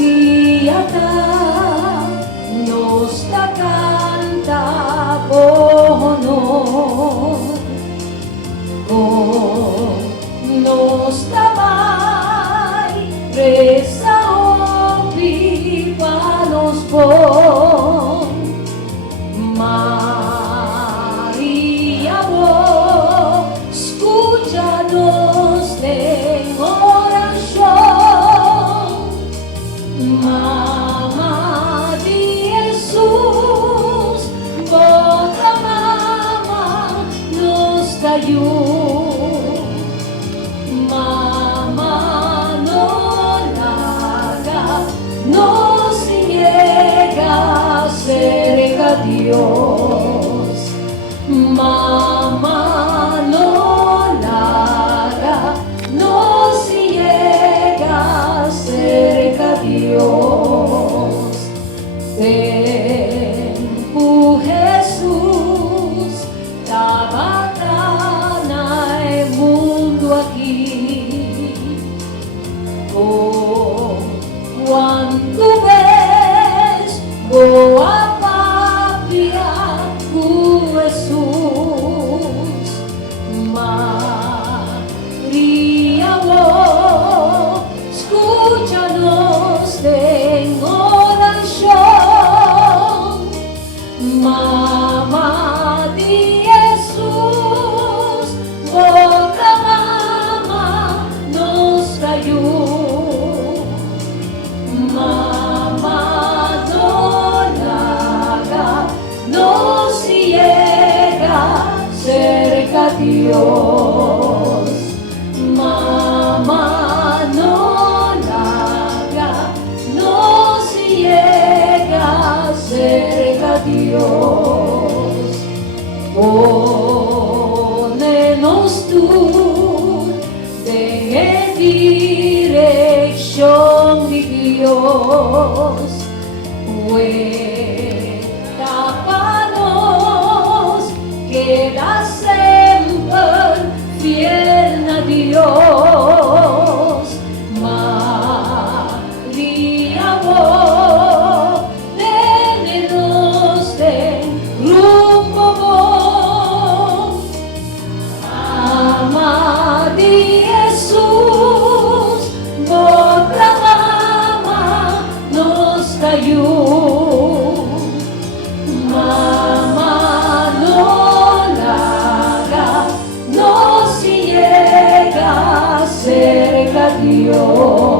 María nos da canta honor, nos da mai resa vivanos por María, escúchanos en oración. Mamá de Jesús, otra mamá nos da ayuda. Mamá no haga, no se niega cerca a Dios. Mamá no haga, no se niega cerca a Dios. Ven, Jesús, tabatana el mundo aquí. Oh, cuando ves, boa papia, Jesús, María, escúchanos en oración. Mamá de Jesús, otra mamá nos ayuda. Mamá no haga, no se llega cerca a Dios. Mamá no haga, no se llega cerca a Dios. Ponenos tú de dirección de Dios. Tápanos, queda siempre fiel a Dios. María, tenenos de rumbo bon. Mamá de Jesús, otra mamá nos ayuda. Mamá no haga, no se llega cerca a Dios.